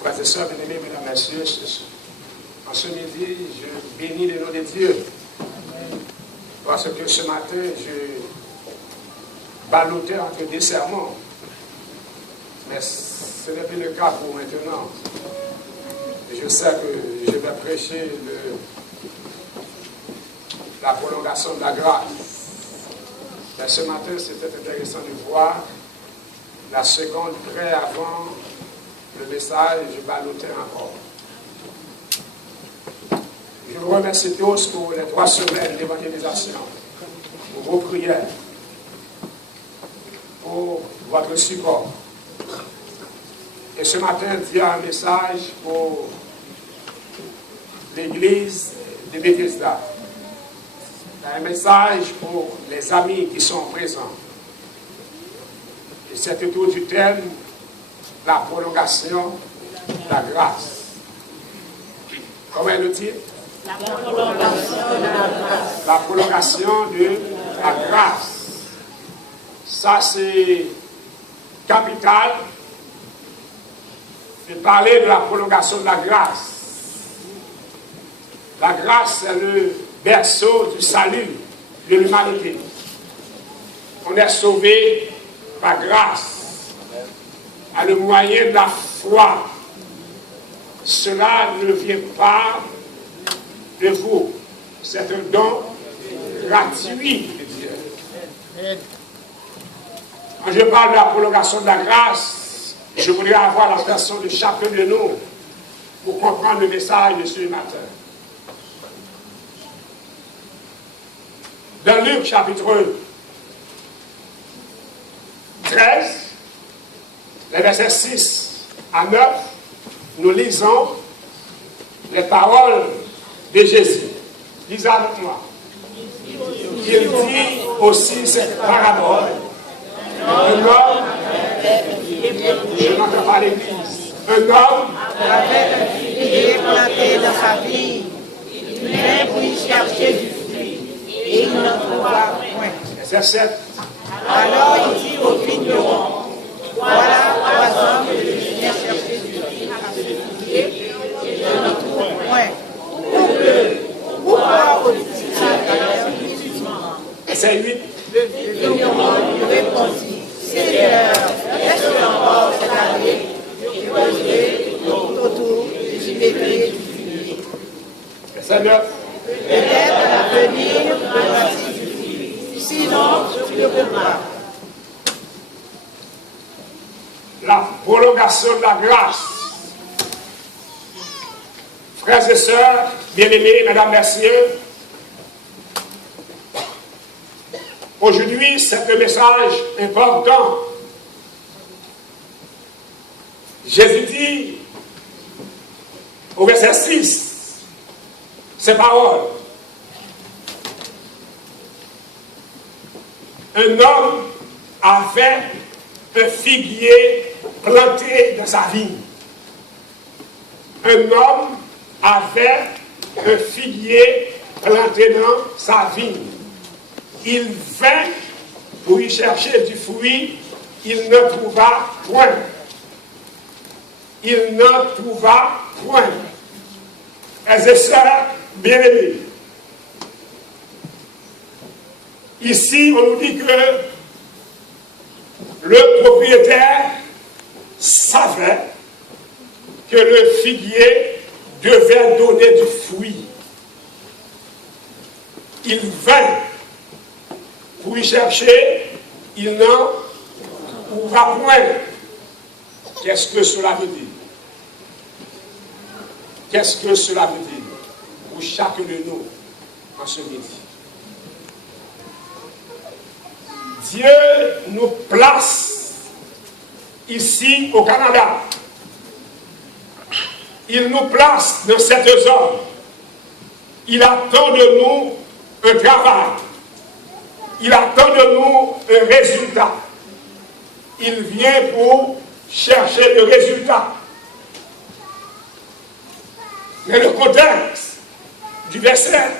Frères et sœurs, bien-aimés, mesdames, messieurs, en ce midi, je bénis le nom de Dieu. Parce que ce matin, je ballottais entre des sermons. Mais ce n'est plus le cas pour maintenant. Et je sais que je vais prêcher la prolongation de la grâce. Mais ce matin, c'était intéressant de voir la seconde près avant le message, je ballottais encore. Je vous remercie tous pour les 3 semaines d'évangélisation, pour vos prières, pour votre support. Et ce matin, Dieu a un message pour l'église de Bethesda. Un message pour les amis qui sont présents. Et c'est autour du thème la prolongation de la grâce. Comment est le titre? La prolongation de la grâce. La prolongation de la grâce. Ça, c'est capital de parler de la prolongation de la grâce. La grâce, c'est le berceau du salut de l'humanité. On est sauvé par grâce, à le moyen de la foi. Cela ne vient pas de vous. C'est un don gratuit de Dieu. Quand je parle de la prolongation de la grâce, je voudrais avoir la personne de chacun de nous pour comprendre le message de ce matin. Dans Luc chapitre 13, les versets 6 à 9, nous lisons les paroles de Jésus. Lisez avec moi. Il dit aussi cette parabole. Un homme, je n'entends pas l'église, un homme avait un figuier planté dans sa vigne. Il vint pour y chercher du fruit, et il n'en trouva point. Verset 7. Alors il dit au vigneron, voilà 3 hommes que je viens chercher du fruit à ce figuier, et je n'en trouve point. Pourquoi au-dessus Verset 8. Le vigneron lui répondit, Seigneur, laisse encore cette année, je poserai tout autour du bélier du figuier. Verset 9. Peut-être à l'avenir, voici du fruit. Sinon, tu ne peux pas. La prolongation de la grâce. Frères et sœurs, bien-aimés, mesdames, messieurs, aujourd'hui, c'est un message important. Jésus dit au verset 6, ces paroles. Un homme avait un figuier planté dans sa vigne. Un homme avait un figuier planté dans sa vigne. Il vint pour y chercher du fruit, il ne trouva point. Il n'en trouva point. Frères et sœurs bien-aimés, ici on nous dit que le propriétaire savait que le figuier devait donner du fruit. Il vint pour y chercher, il n'en trouva point. Qu'est-ce que cela veut dire? Qu'est-ce que cela veut dire pour chacun de nous en ce midi? Dieu nous place ici au Canada. Il nous place dans cette zone. Il attend de nous un travail. Il attend de nous un résultat. Il vient pour chercher le résultat. Mais le contexte du verset,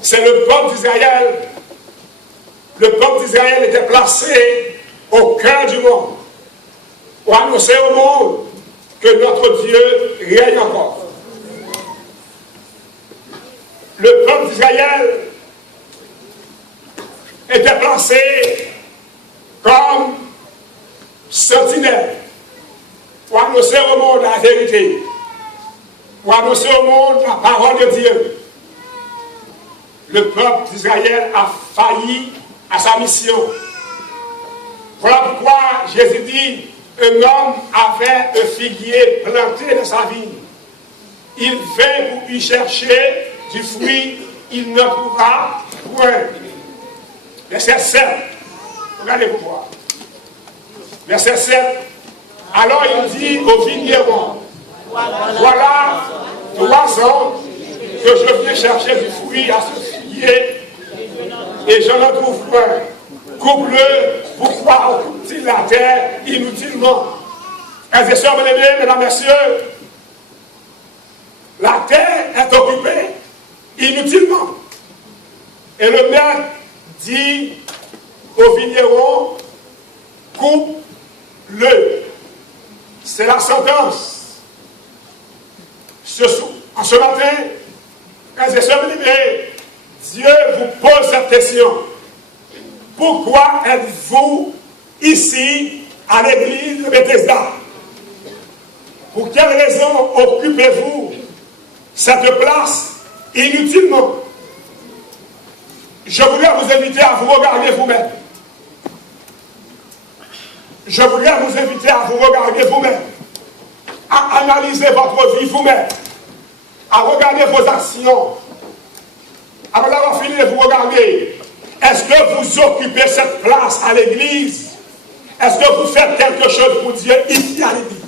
c'est le peuple d'Israël. Le peuple d'Israël était placé au cœur du monde, pour annoncer au monde que notre Dieu règne encore. Le peuple d'Israël était placé comme sentinelle pour annoncer au monde la vérité, pour annoncer au monde la parole de Dieu. Le peuple d'Israël a failli à sa mission. Voilà pourquoi Jésus dit, un homme avait un figuier planté dans sa vigne. Il vint pour y chercher du fruit, il ne pourra point. Verset 7. Regardez pour voir. Verset 7. Alors il dit au vigneron, voilà 3 ans que je viens chercher du fruit à ce figuier et je ne trouve point. Coupe-le, pourquoi occupe-t-il la terre inutilement? Frères et sœurs bien-aimés, mesdames et messieurs, la terre est occupée inutilement. Et le maître dit au vigneron, coupe-le. C'est la sentence. En ce matin, frères et sœurs bien-aimés, Dieu vous pose cette question. Pourquoi êtes-vous ici à l'église de Bethesda? Pour quelle raison occupez-vous cette place inutilement? Je voudrais vous inviter à vous regarder vous-même. Je voudrais vous inviter à vous regarder vous-même, à analyser votre vie vous-même, à regarder vos actions. Après avoir fini de vous regarder, est-ce que vous occupez cette place à l'église? Est-ce que vous faites quelque chose pour Dieu ici à l'église?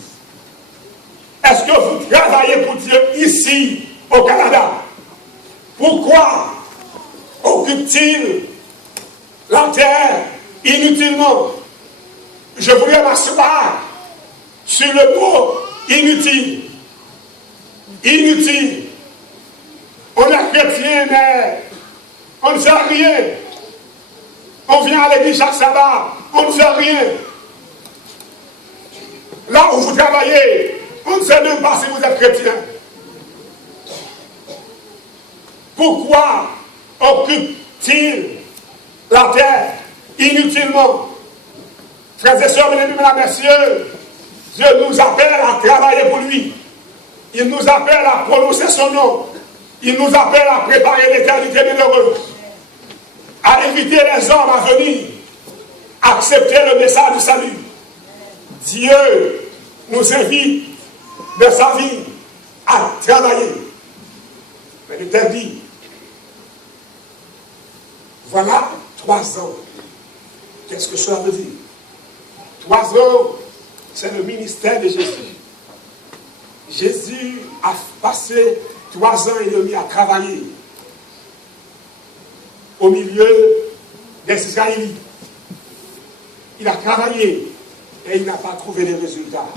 Est-ce que vous travaillez pour Dieu ici au Canada? Pourquoi occupe-t-il la terre inutilement? Je voudrais m'asseoir sur le mot inutile. Inutile. On est chrétien, mais on ne fait rien. On vient à l'église chaque sabbat, on ne fait rien. Là où vous travaillez, on ne sait même pas si vous êtes chrétien. Pourquoi occupe-t-il la terre inutilement? Frères et sœurs, mesdames et messieurs, Dieu nous appelle à travailler pour lui. Il nous appelle à prononcer son nom. Il nous appelle à préparer l'éternité bienheureuse, à inviter les hommes à venir accepter le message du salut. Dieu nous invite dans sa vie à travailler. Mais il t'a dit, voilà 3 ans. Qu'est-ce que cela veut dire? 3 ans, c'est le ministère de Jésus. Jésus a passé 3 ans et demi à travailler au milieu des Israélites. Il a travaillé et il n'a pas trouvé les résultats.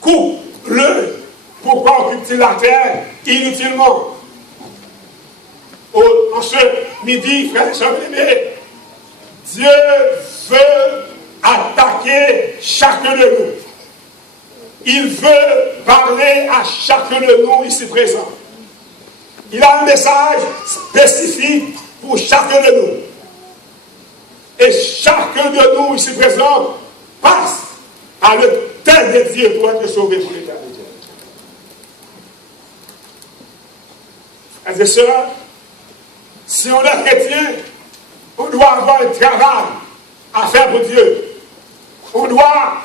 Coupe-le. Pourquoi occupe-t-il la terre inutilement? En ce midi, frères et sœurs bien-aimés, Dieu veut attaquer chacun de nous. Il veut parler à chacun de nous ici présents. Il a un message spécifique pour chacun de nous. Et chacun de nous ici présents passe à le temps de Dieu pour être sauvé pour l'éternité. Frères et sœurs, si on est chrétien, on doit avoir un travail à faire pour Dieu. On doit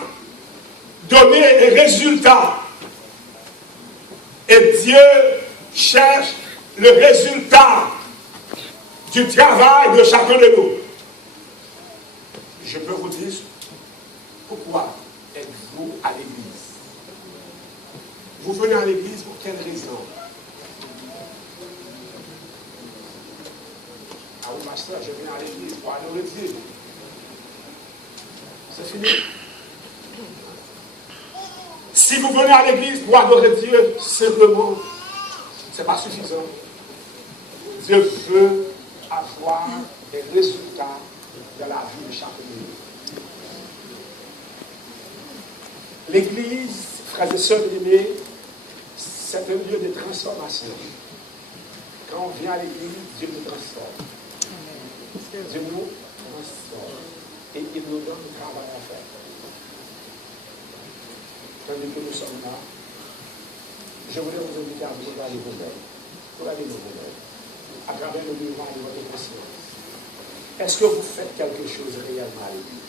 donner des résultats. Et Dieu cherche le résultat du travail de chacun de nous. Je peux vous dire pourquoi êtes-vous à l'église? Vous venez à l'église pour quelle raison? Ah oui, pasteur, je viens à l'église pour adorer Dieu. C'est fini. Si vous venez à l'église pour adorer Dieu, simplement, ce n'est pas suffisant. Dieu veut avoir des résultats de la vie de chacun de nous. L'Église, frères et sœurs aimés, c'est un lieu de transformation. Quand on vient à l'Église, Dieu nous transforme. Dieu nous transforme. Et il nous donne le travail à faire. Tandis que nous sommes là, je voudrais vous inviter à vous regarder vous-même. Regardez-vous vous-même. À travers le miroir de votre conscience. Est-ce que vous faites quelque chose réellement à l'Église?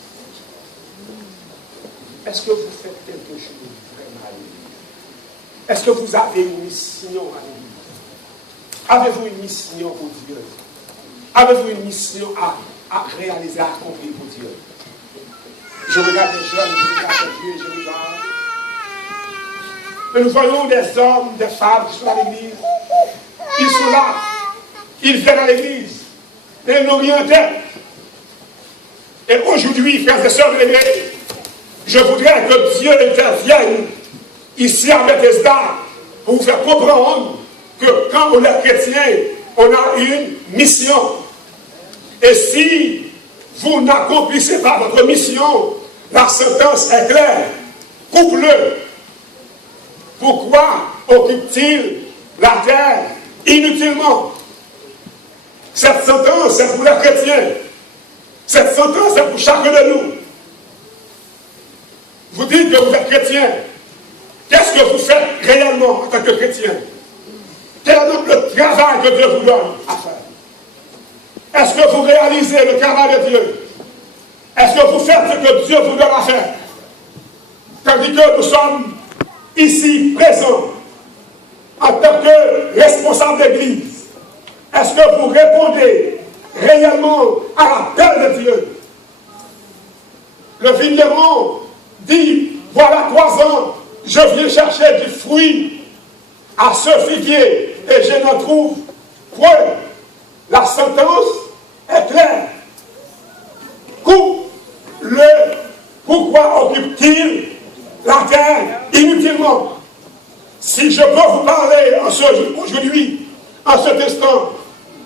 Est-ce que vous faites quelque chose vraiment à l'Église? Est-ce que vous avez une mission à l'Église? Avez-vous une mission pour Dieu? Avez-vous une mission à réaliser, à accomplir pour Dieu? Je regarde les jeunes, je regarde Dieu, je regarde. Et nous voyons des hommes, des femmes qui sont à l'Église. Ils sont là. Ils viennent à l'Église. Et ils n'ont rien en tête. Et aujourd'hui, frères et sœurs de l'Église, je voudrais que Dieu intervienne ici à Bethesda pour vous faire comprendre que quand on est chrétien, on a une mission. Et si vous n'accomplissez pas votre mission, la sentence est claire. Coupe-le. Pourquoi occupe-t-il la terre inutilement? Cette sentence est pour les chrétiens. Cette sentence est pour chacun de nous. Vous dites que vous êtes chrétien. Qu'est-ce que vous faites réellement en tant que chrétien? Quel est donc le travail que Dieu vous donne à faire? Est-ce que vous réalisez le travail de Dieu? Est-ce que vous faites ce que Dieu vous donne à faire? Tandis que nous sommes ici présents en tant que responsables d'église. Est-ce que vous répondez réellement à l'appel de Dieu? Le vigneron dit, voilà 3 ans, je viens chercher du fruit à ce figuier et je n'en trouve point. La sentence est claire. Coupe-le. Pourquoi occupe-t-il la terre inutilement? Si je peux vous parler aujourd'hui, en cet instant,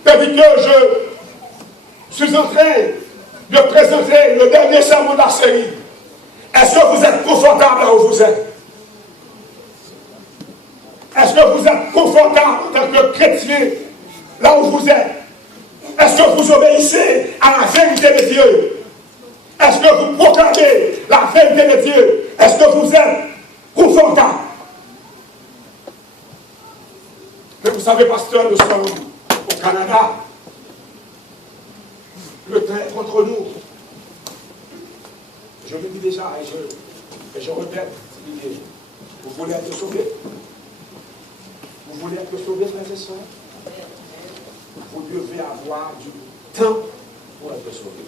tandis que je suis en train de présenter le dernier sermon de la série, est-ce que vous êtes confortable là où vous êtes? Est-ce que vous êtes confortable en tant que chrétien là où vous êtes? Est-ce que vous obéissez à la vérité de Dieu? Est-ce que vous proclamez la vérité de Dieu? Est-ce que vous êtes confortable? Mais vous savez, pasteur, nous sommes au Canada. Le temps est contre nous. Je le dis déjà et je répète, vous voulez être sauvé? Vous voulez être sauvé, frères et sœurs? Vous devez avoir du temps pour être sauvé.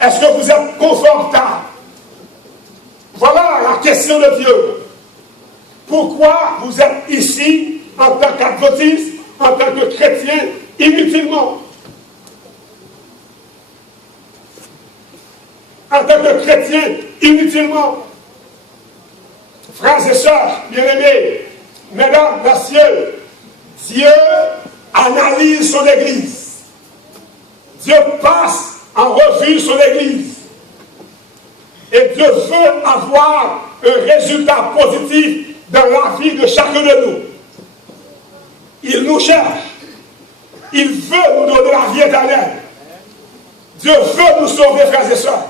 Est-ce que vous êtes confortable? Voilà la question de Dieu. Pourquoi vous êtes ici en tant qu'adventiste, en tant que chrétien, inutilement? En tant que chrétien, inutilement. Frères et sœurs, bien-aimés, mesdames, messieurs, Dieu analyse son Église. Dieu passe en revue son Église. Et Dieu veut avoir un résultat positif dans la vie de chacun de nous. Il nous cherche. Il veut nous donner la vie éternelle. Dieu veut nous sauver, frères et sœurs.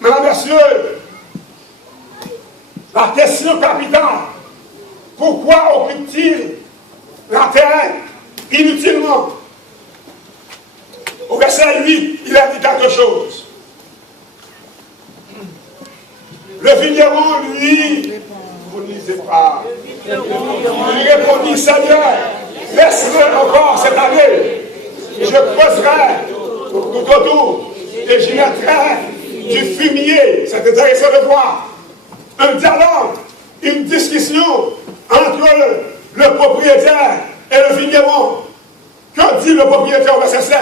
Mesdames, messieurs, la question capitale, pourquoi occupe-t-il la terre inutilement? Au verset 8, il a dit quelque chose. Le vigneron, lui, vous ne lisez pas, il répondit, Seigneur, laisse-le encore cette année. Je creuserai tout autour et j'y mettrai du fumier. C'est intéressant de voir un dialogue, une discussion entre le propriétaire et le vigneron. Que dit le propriétaire au verset 7?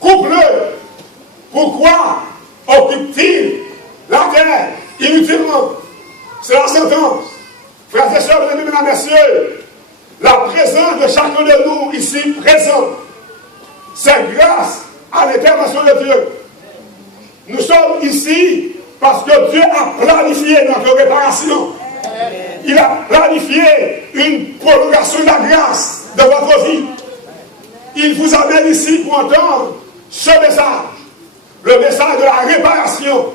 Coupe-le. Pourquoi occupe-t-il la terre inutilement? C'est la sentence. Frères et sœurs, mesdames et messieurs, la présence de chacun de nous ici présent, c'est grâce à l'intervention de Dieu. Nous sommes sommes ici parce que Dieu a planifié notre réparation. Il a planifié une prolongation de la grâce de votre vie. Il vous amène ici pour entendre ce message. Le message de la réparation.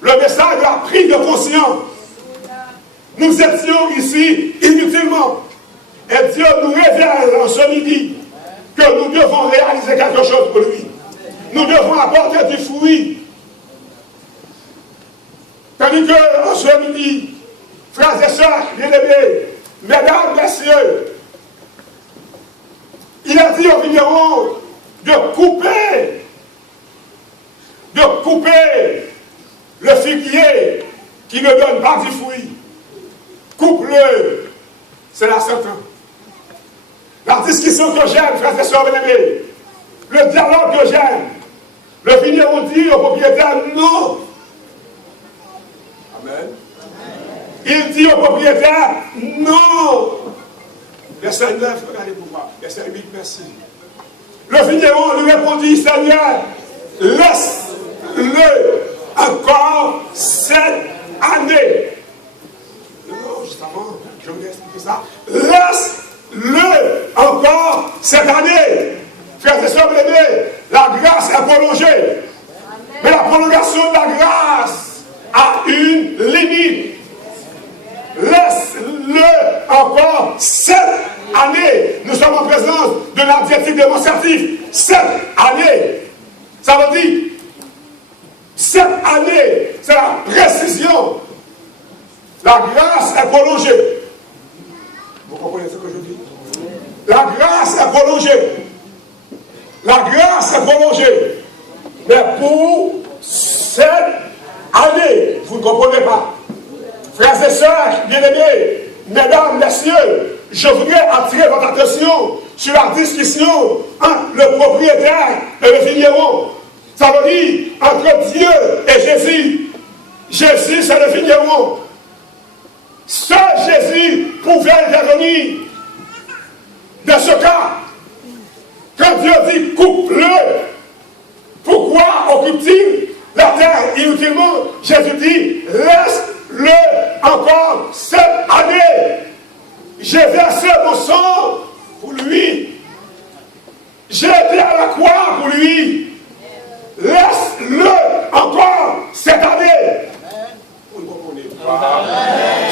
Le message de la prise de conscience. Nous étions ici inutilement. Et Dieu nous révèle en ce midi que nous devons réaliser quelque chose pour lui. Nous devons apporter du fruit. Tandis que en ce midi, frères et sœurs, bien-aimés, mesdames, messieurs, il a dit aux vignerons de couper le figuier qui ne donne pas du fruit. Coupe-le, c'est la sentence. La discussion que j'aime, frères et sœurs bien-aimés, le dialogue que j'aime, le vigneron dit au propriétaire non. Amen. Il dit au propriétaire non. Verset 9, regardez pour moi. Verset 8, merci. Le vigneron lui répondit, Seigneur, laisse-le encore 7 années. Non, juste avant, je vais expliquer ça. Laisse-le encore 7 années. Frères et sœurs bien-aimés, la grâce est prolongée. Mais la prolongation de la grâce a une limite. Laisse-le encore 7 années. Nous sommes en présence de l'adjectif démonstratif. 7 années. Ça veut dire 7 années. C'est la précision. La grâce est prolongée. Vous comprenez ce que je dis? La grâce est prolongée. La grâce est prolongée. Mais pour 7 années, vous ne comprenez pas. Frères et sœurs, bien-aimés, mesdames, messieurs, je voudrais attirer votre attention sur la discussion entre le propriétaire et le vigneron. Ça veut dire entre Dieu et Jésus. Jésus, c'est le vigneron. Seul Jésus pouvait intervenir dans ce cas. Quand Dieu dit coupe-le, pourquoi occupe-t-il la terre inutilement? Jésus dit laisse-le encore 7 années. J'ai versé mon sang pour lui. J'ai été à la croix pour lui. Laisse-le encore 7 années. Vous ne comprenez pas.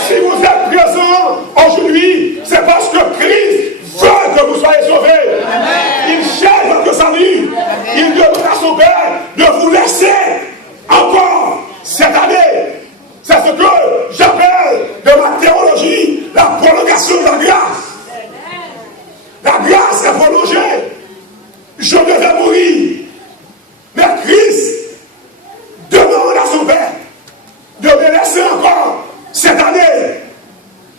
Si vous êtes présent aujourd'hui, c'est parce que Christ veut que vous soyez sauvés. Il cherche votre salut. Il demande à son Père de vous laisser encore 7 années. C'est ce que j'appelle de ma théologie la prolongation de la grâce. La grâce est prolongée. Je devais mourir. Mais Christ demande à son Père de me laisser encore 7 années.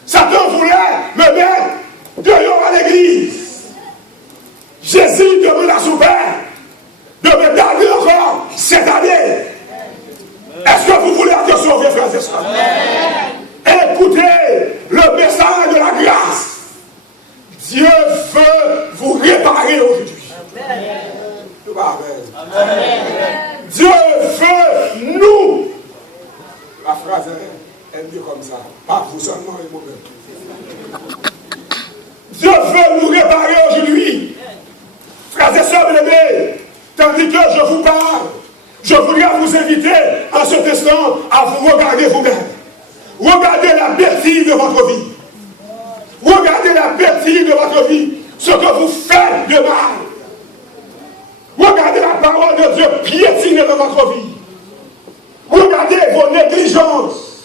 Satan voulait me mettre dehors à l'église. Jésus demande à son Père de me garder encore 7 années. Est-ce que vous voulez être sauvés, frères et sœurs? Écoutez le message de la grâce. Dieu veut vous réparer aujourd'hui. Dieu veut nous. La phrase est dit comme ça. Pas vous seulement et moi-même. Dieu veut nous réparer aujourd'hui. Frères et sœurs bien-aimés, tandis que je vous parle, je voudrais vous inviter en cet instant à vous regarder vous-même. Regardez la bêtise de votre vie. Regardez la bêtise de votre vie. Ce que vous faites de mal. Regardez la parole de Dieu piétiner dans votre vie. Regardez vos négligences.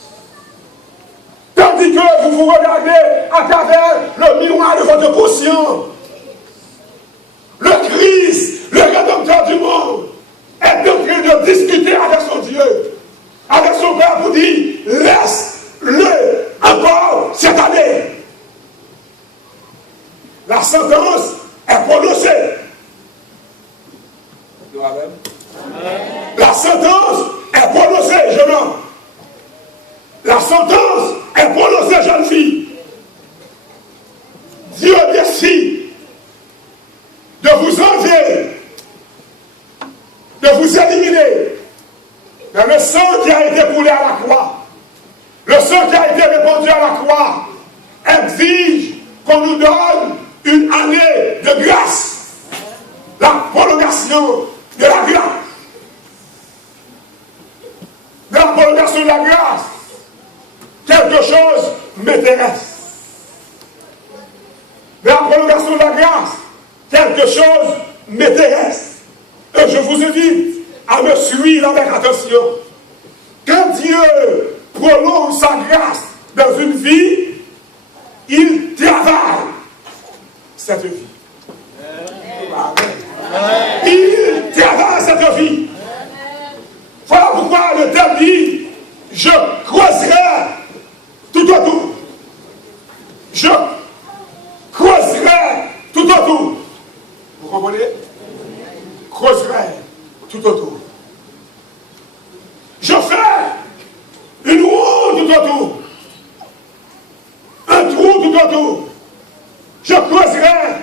Tandis que vous vous regardez à travers le miroir de votre conscience. Le Christ, le Rédempteur du monde, est en train de discuter avec son Dieu, avec son Père pour dire, laisse-le encore cette année. La sentence est prononcée. La sentence est prononcée, jeune homme. La sentence est prononcée, jeune fille. Dieu décide de vous enlever, de vous éliminer Mais le sang qui a été coulé à la croix, le sang qui a été répandu à la croix, exige qu'on nous donne une année de grâce. La prolongation de la grâce. De la prolongation de la grâce. Quelque chose m'intéresse. De la prolongation de la grâce, quelque chose m'intéresse. Et je vous invite à me suivre avec attention. Quand Dieu prolonge sa grâce dans une vie, il travaille cette vie. Il travaille cette vie. Voilà pourquoi le terme dit, je creuserai tout autour. Je creuserai tout autour. Vous comprenez? Creuserai tout autour. Je fais une roue tout autour. Un trou tout autour. Je creuserai.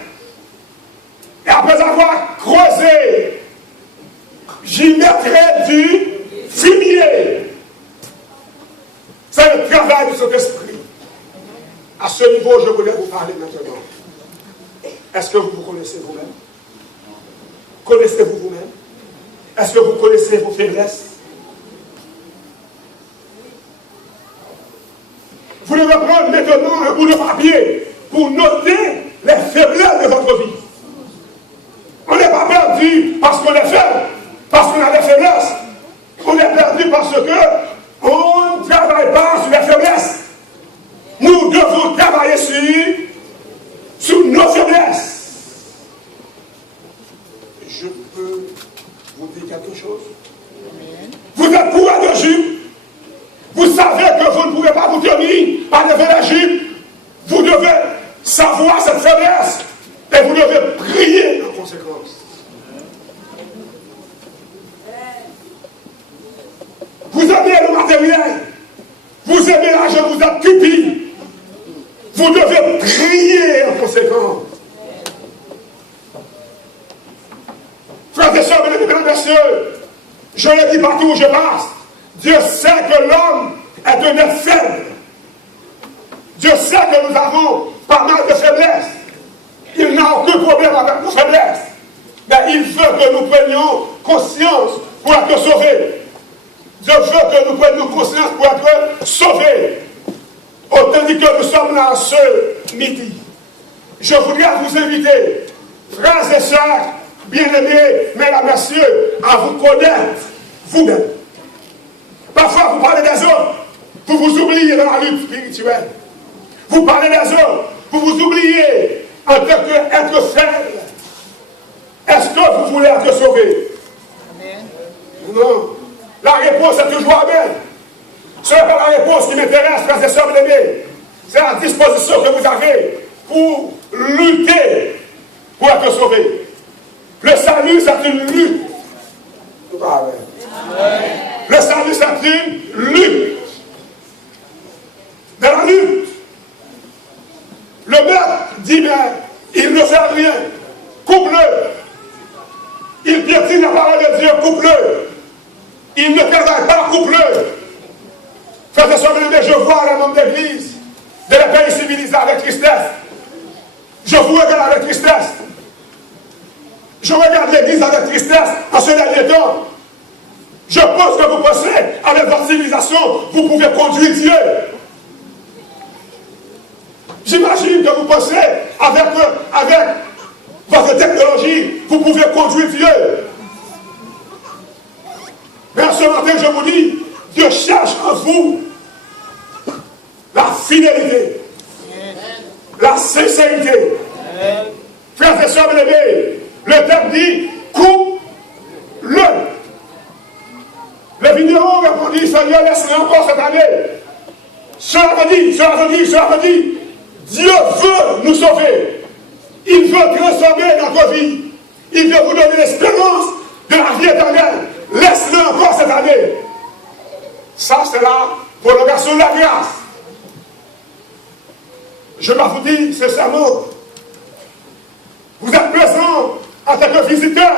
Et après avoir creusé, j'y mettrai du fumier. C'est le travail de cet esprit. À ce niveau, je voulais vous parler maintenant. Est-ce que vous vous connaissez vous-même? Connaissez-vous vous-même? Est-ce que vous connaissez vos faiblesses? Vous devez prendre maintenant un bout de papier pour noter les faiblesses de votre vie. On n'est pas perdu parce qu'on est faible, parce qu'on a des faiblesses. On est perdu parce qu'on ne travaille pas sur les faiblesses. Nous devons travailler sur nos faiblesses. Je peux vous dire quelque chose? Vous êtes courant de jupe. Vous savez que vous ne pouvez pas vous tenir par devant la jupe. Vous devez savoir cette faiblesse et vous devez prier en conséquence. Vous aimez le matériel. Vous aimez l'argent, vous êtes cupide. Vous devez prier en conséquence. Frères et sœurs, mesdames et messieurs, je le dis partout où je passe, Dieu sait que l'homme est un être faible. Dieu sait que nous avons pas mal de faiblesses. Il n'a aucun problème avec nos faiblesses. Mais il veut que nous prenions conscience pour être sauvés. Dieu veut que nous prenions conscience pour être sauvés. Autant dit que nous sommes là ce midi. Je voudrais vous inviter, frères et sœurs, bien-aimés, mesdames et messieurs, à vous connaître vous-même. Parfois, vous parlez des autres, vous vous oubliez dans la lutte spirituelle. Vous parlez des autres, vous vous oubliez en tant qu'être faible. Est-ce que vous voulez être sauvé? Amen. Non. La réponse est toujours amen. Ce n'est pas la réponse qui m'intéresse, frères et sœurs bien-aimés. C'est la disposition que vous avez pour lutter pour être sauvé. Le salut, c'est une lutte. Amen. Le salut, c'est une lutte. Dans la lutte, le maître dit, mais il ne fait rien. Coupe-le. Il piétine la parole de Dieu, coupe-le. Il ne travaille pas, coupe-le. Frères et sœurs, je vois les membres d'église de les pays civilisés avec tristesse. Je vous regarde avec tristesse. Je regarde l'église avec tristesse en ce dernier temps. Je pense que vous pensez, avec votre civilisation, vous pouvez conduire Dieu. J'imagine que vous pensez, avec votre technologie, vous pouvez conduire Dieu. Mais ce matin, je vous dis, Dieu cherche en vous la fidélité, la sincérité. Frères et sœurs bien-aimés, le texte dit, coupe-le. Le vigneron répondit, Seigneur, laisse-le encore cette année. Cela veut dire, Dieu veut nous sauver. Il veut transformer notre vie. Il veut vous donner l'espérance de la vie éternelle. Laisse-le encore cette année. Ça, c'est la prolongation de la grâce. Je dois vous dire sincèrement, vous êtes présent en tant que visiteur.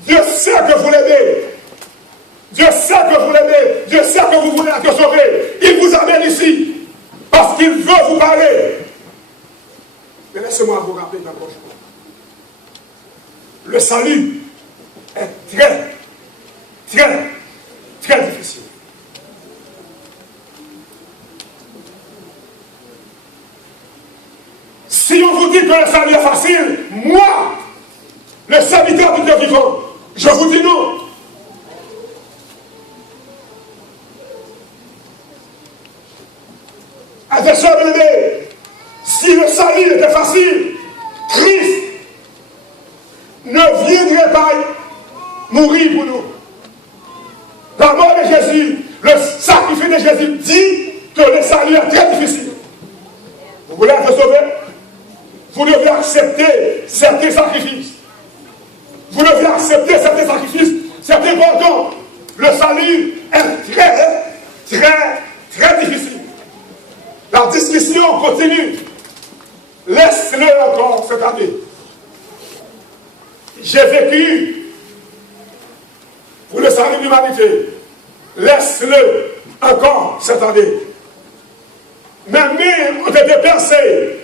Dieu sait que vous l'aimez. Dieu sait que vous l'aimez. Dieu sait que vous voulez être sauvé. Il vous amène ici. Parce qu'il veut vous parler. Mais laissez-moi vous rappeler quelque chose. Le salut est très, très, très difficile. Si on vous dit que le salut est facile, moi, le serviteur du Dieu vivant, je vous dis non. Attention, bien-aimés, si le salut était facile, Christ ne viendrait pas mourir pour nous. La mort de Jésus, le sacrifice de Jésus dit que le salut est très difficile. Vous voulez être sauvé? Vous devez accepter certains sacrifices. Vous devez accepter certains sacrifices. C'est important. Le salut est très, très, très difficile. La discussion continue. Laisse-le encore cette année. J'ai vécu pour le salut de l'humanité. Laisse-le encore cette année. Mes mains ont été percées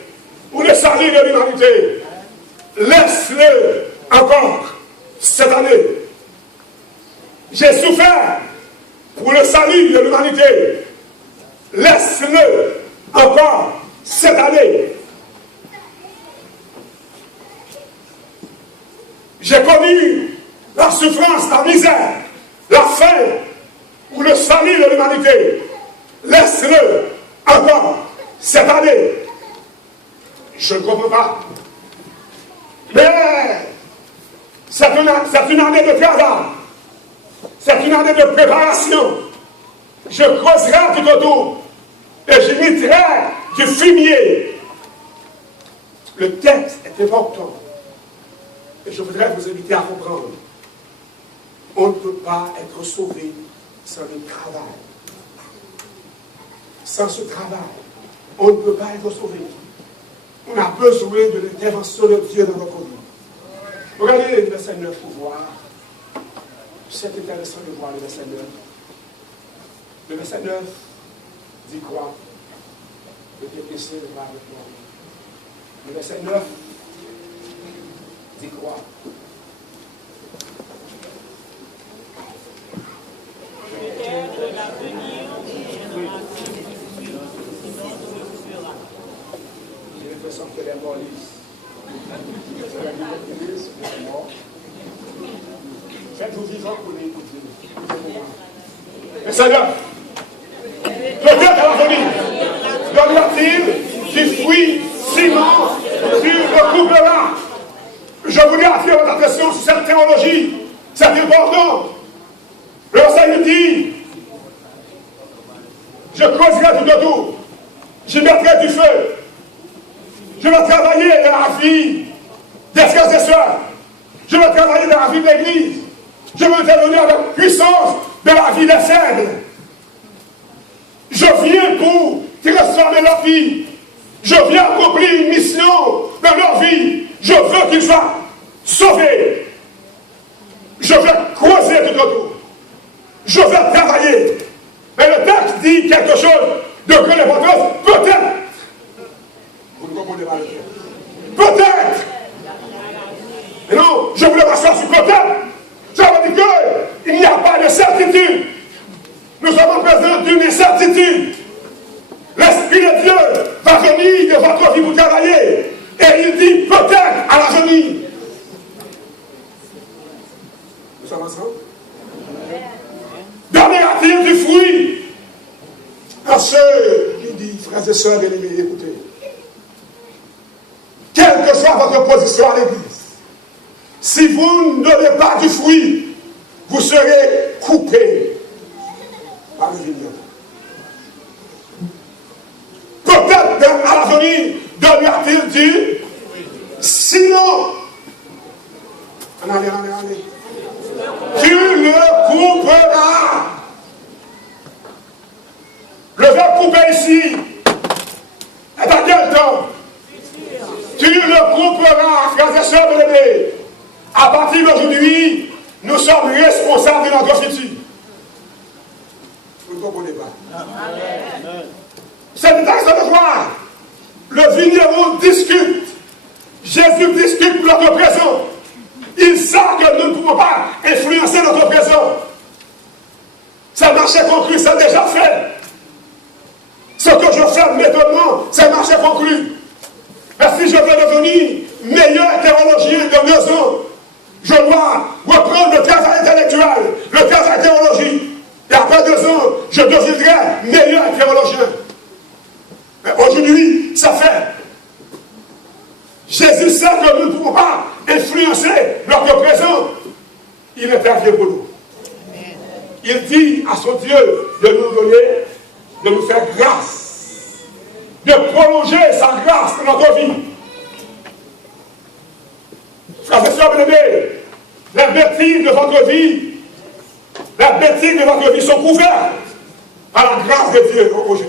pour le salut de l'humanité. Laisse-le encore cette année. J'ai souffert pour le salut de l'humanité. Laisse-le encore cette année. J'ai connu la souffrance, la misère, la faim pour le salut de l'humanité. Laisse-le encore cette année. Je ne comprends pas. Mais c'est une année de travail. C'est une année de préparation. Je creuserai tout autour et je mettrai du fumier. Le texte est important. Et je voudrais vous inviter à comprendre. On ne peut pas être sauvé sans le travail. Sans ce travail, on ne peut pas être sauvé. On a besoin de l'intervention de Dieu dans notre vie. Regardez le verset 9 pour voir. C'est intéressant de voir le verset 9. Le verset 9 dit quoi? Le TPC de voir avec moi. Le verset 9 dit quoi? De l'avenir, j'ai l'impression que les morts lisent. Faites-vous vivant pour les écouter. Mais Seigneur, peut-être à l'avenir, donnera-t-il du fruit ciment sur le couple-là. Je voulais attirer votre attention sur cette théologie. C'est important. Le Seigneur dit, je creuserai tout autour. Je mettrai du feu. Je vais travailler dans la vie des frères et sœurs. Je vais travailler dans la vie de l'Église. Je veux intervenir avec puissance dans la vie des faibles. Je viens pour transformer leur vie. Je viens accomplir une mission dans leur vie. Je veux qu'ils soient sauvés. Je vais creuser tout autour. Je vais travailler. Mais le texte dit quelque chose de grande importance. Peut-être. Vous ne comprenez pas le texte. Peut-être. Mais non, je voulais m'asseoir sur peut-être. Ça veut dire qu'il n'y a pas de certitude. Nous sommes en présence d'une incertitude. L'Esprit de Dieu va venir de votre vie pour travailler. Et il dit peut-être à l'avenir. Nous sommes ensemble? Donnera-t-il du fruit à ceux qui disent, frères et sœurs bien-aimés, écoutez. Quelle que soit votre position à l'Église, si vous ne donnez pas du fruit, vous serez coupés par le vigneron. Peut-être à l'avenir, donnera-t-il du sinon. Allez. Tu le couperas. Le verbe couper ici est à quel temps? Tu le couperas, frères et sœurs bien-aimés. À partir d'aujourd'hui, nous sommes responsables de notre futur. comprenez pas. C'est intéressant de voir. Le vigneron discute. Jésus discute pour notre présent. Il sait que nous ne pouvons pas influencer notre présent. C'est le marché conclu, c'est déjà fait. Ce que je fais maintenant, c'est le marché conclu. Mais si je veux devenir meilleur théologien de 2 ans, je dois reprendre le travail intellectuel, le travail théologique. Et après 2 ans, je deviendrai meilleur théologien. Mais aujourd'hui, ça fait. Jésus sait que nous ne pouvons pas influencer notre présent. Il intervient pour nous. Il dit à son Dieu de nous donner, de nous faire grâce, de prolonger sa grâce dans notre vie. Frères et sœurs bien-aimés, les bêtises de votre vie, sont couvertes par la grâce de Dieu aujourd'hui.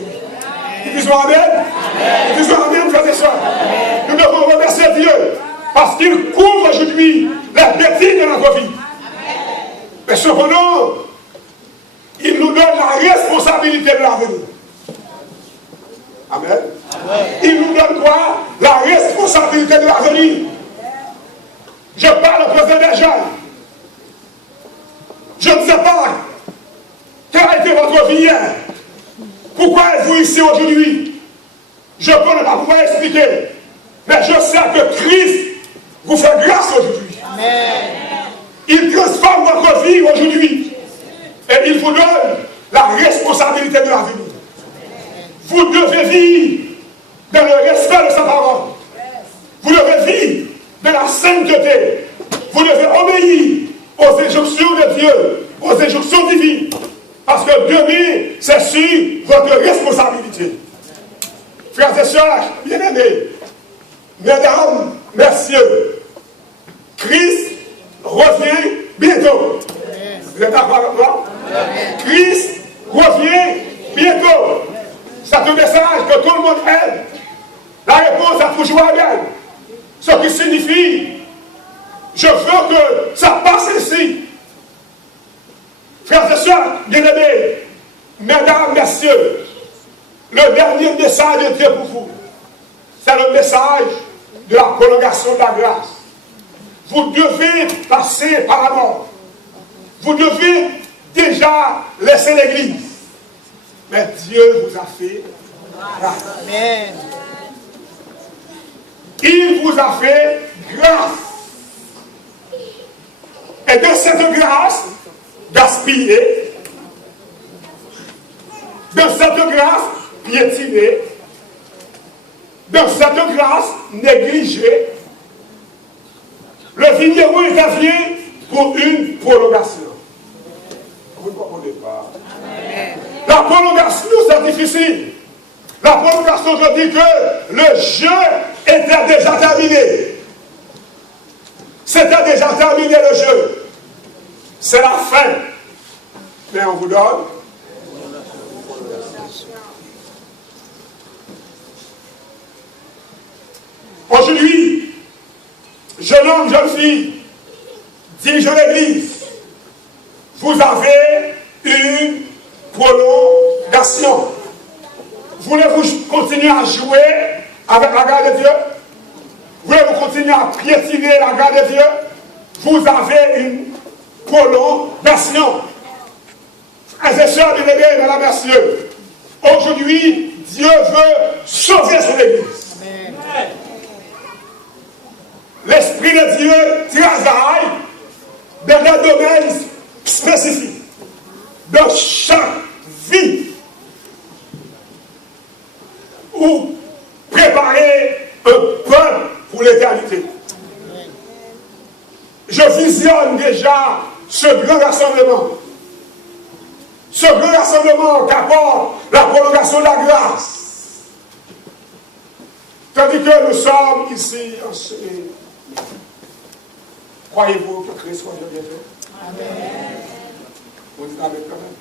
Nous disons Amen. Nous disons Amen, frères et sœurs. Nous devons remercier Dieu parce qu'il couvre aujourd'hui les bêtises de notre vie. Mais cependant, il nous donne la responsabilité de l'avenir. Amen. Il nous donne quoi? La responsabilité de l'avenir. Je parle au président des jeunes. Je ne sais pas quelle a été votre vie hier. Pourquoi êtes-vous ici aujourd'hui? Je peux ne pas pouvoir expliquer. Mais je sais que Christ vous fait grâce aujourd'hui. Il transforme votre vie aujourd'hui. Et il vous donne la responsabilité de l'avenir. Vous devez vivre dans le respect de sa parole. Vous devez vivre dans la sainteté. Vous devez obéir aux injonctions de Dieu, aux injonctions divines. Parce que demain, c'est sur votre responsabilité. Frères et sœurs, bien-aimés, mesdames, messieurs, Christ revient bientôt. Vous êtes d'accord avec moi? Christ revient bientôt. C'est un message que tout le monde aime. La réponse a toujours Amen. Ce qui signifie, je veux que ça passe ici. Frères et sœurs, bien-aimés, mesdames, messieurs, le dernier message de Dieu pour vous, c'est le message de la prolongation de la grâce. Vous devez passer par la mort. Vous devez déjà laisser l'église. Mais Dieu vous a fait grâce. Amen. Il vous a fait grâce. Et de cette grâce, gaspillée, de cette grâce, piétinée, de cette grâce, négligée, le vigneron intervient pour une prolongation. Vous ne comprenez pas. Amen. La prolongation, c'est difficile. La prolongation, je dis que le jeu était déjà terminé. C'était déjà terminé le jeu. C'est la fin. Mais on vous donne. Aujourd'hui, jeune homme, jeune fille, dirige l'église. Vous avez une prolongation. Voulez-vous continuer à jouer avec la grâce de Dieu? Voulez-vous continuer à piétiner la grâce de Dieu? Vous avez une prolongation. Frères et sœurs bien-aimés, mesdames et messieurs, aujourd'hui, Dieu veut sauver son église. Amen. L'Esprit de Dieu travaille dans des domaines spécifiques de chaque vie ou préparer un peuple pour l'éternité. Je visionne déjà ce grand rassemblement. Ce grand rassemblement qu'apporte la prolongation de la grâce. Tandis que nous sommes ici en ce... Croyez-vous que Christ soit bientôt? Amen. Vous dites Amen quand même.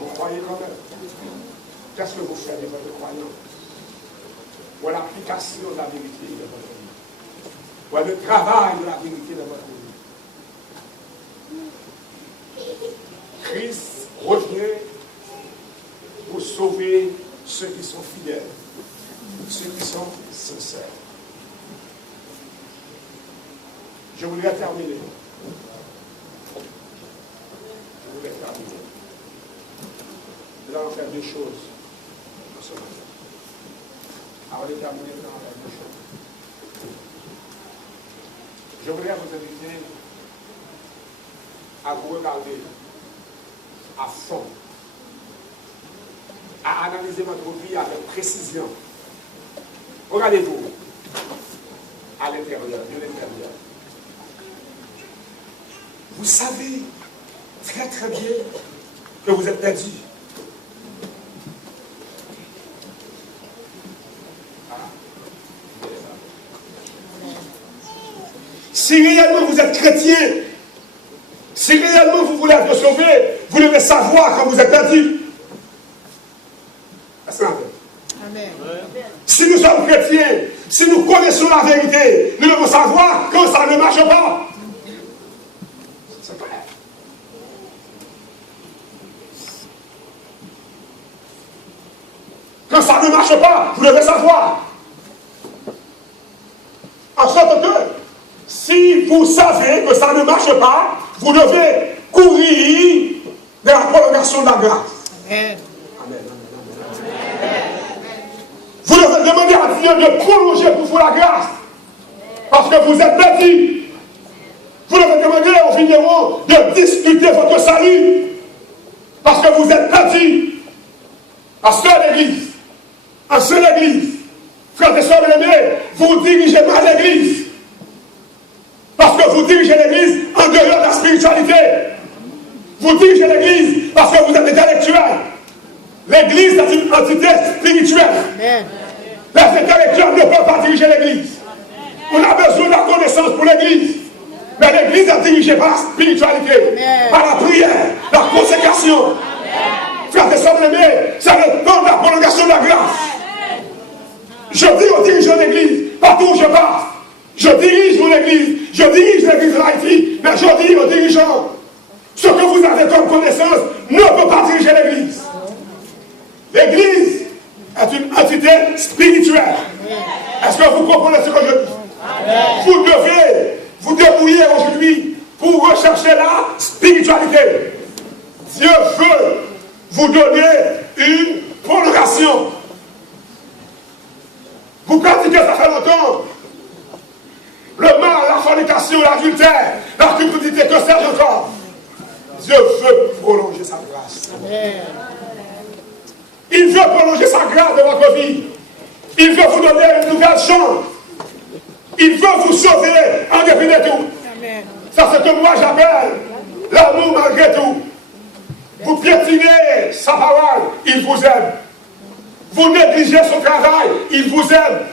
Vous croyez quand même. Qu'est-ce que vous faites de votre croyance? Pour l'application de la vérité de votre vie. Pour le travail de la vérité de votre vie. Christ revenez pour sauver ceux qui sont fidèles, ceux qui sont sincères. Je voudrais terminer. Nous allons faire deux choses en ce moment. Avant de terminer, nous allons faire deux choses. Je voudrais vous inviter à vous regarder à fond, à analyser votre vie avec précision. Regardez-vous à l'intérieur, de l'intérieur. Vous savez très très bien que vous êtes perdu. Si réellement vous êtes chrétien, si réellement vous voulez être sauvé, vous devez savoir quand vous êtes perdu. Amen. Si nous sommes chrétiens, si nous connaissons la vérité, nous devons savoir quand ça ne marche pas. C'est clair. Quand ça ne marche pas, vous devez savoir. En sorte que, si vous savez que ça ne marche pas, vous devez courir vers la prolongation de la grâce. Amen. Amen. Vous devez demander à Dieu de prolonger pour vous la grâce. Parce que vous êtes perdu. Vous devez demander aux vignerons de discuter votre salut. Parce que vous êtes perdu. En seule église. En seule église. Frères et sœurs bien-aimés, vous dirigez mal l'église. Parce que vous dirigez l'église en dehors de la spiritualité. Vous dirigez l'église parce que vous êtes intellectuel. L'église est une entité spirituelle. Amen. Les intellectuels ne peuvent pas diriger l'église. On a besoin de la connaissance pour l'église. Mais l'église est dirigée par la spiritualité, Amen. Par la prière, la consécration. Frères et sœurs bien-aimés, c'est le temps de la prolongation de la grâce. Je dis aux dirigeants d'église, partout où je passe, je dirige mon église, je dirige l'église de l'Haïti, mais je dis aux dirigeants, ce que vous avez comme connaissance ne peut pas diriger l'église. L'église est une entité spirituelle. Est-ce que vous comprenez ce que je dis? Vous devez vous débrouiller aujourd'hui pour rechercher la spiritualité. Dieu veut vous donner une prolongation. Vous pratiquez ça fait longtemps. Le mal, la fornication, l'adultère, la cupidité, que sais-je encore? Dieu veut prolonger sa grâce. Amen. Il veut prolonger sa grâce dans votre vie. Il veut vous donner une nouvelle chance. Il veut vous sauver en dépit de tout. Amen. Ça, c'est ce que moi j'appelle l'amour malgré tout. Vous piétinez sa parole, il vous aime. Vous négligez son travail, il vous aime.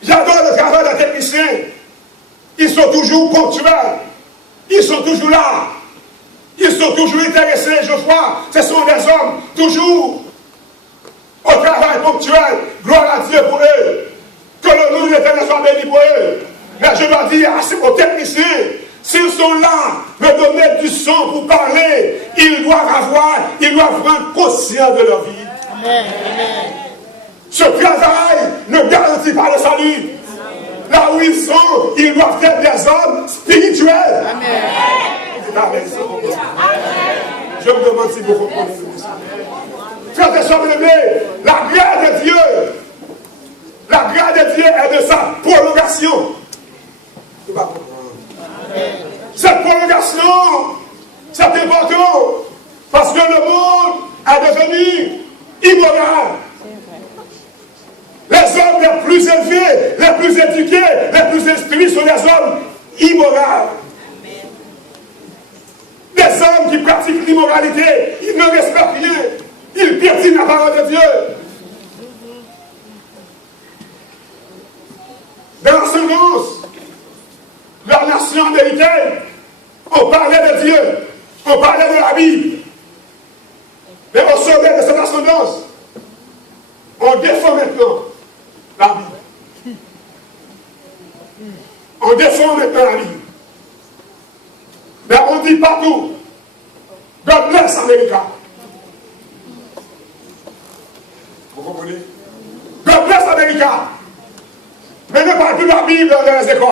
J'adore le travail des techniciens. Ils sont toujours ponctuels. Ils sont toujours là. Ils sont toujours intéressés, je crois. Ce sont des hommes toujours au travail ponctuel. Gloire à Dieu pour eux. Que le nom de l'Éternel soit béni pour eux. Mais je dois dire aux techniciens, s'ils sont là, me donner du son pour parler, ils doivent prendre conscience de leur vie. Amen. Ce travail ne garantit pas le salut. Là où ils sont, ils doivent être des hommes spirituels. Amen. Amen. Je me demande si vous comprenez. Frères et sœurs bien-aimés, la grâce de Dieu est de sa prolongation. Cette prolongation, c'est important parce que le monde est devenu immoral. Les hommes les plus élevés, les plus éduqués, les plus instruits sont des hommes immoraux. Des hommes qui pratiquent l'immoralité, ils ne respectent rien. Ils piétinent la parole de Dieu. Dans l'ascendance, la nation américaine, on parlait de Dieu, on parlait de la Bible. Mais au sommet de cette ascendance, on défend maintenant la Bible. On défend maintenant la Bible. Mais on dit partout God bless America. Vous comprenez? God bless America. Mais ne parle plus de la Bible dans les écoles.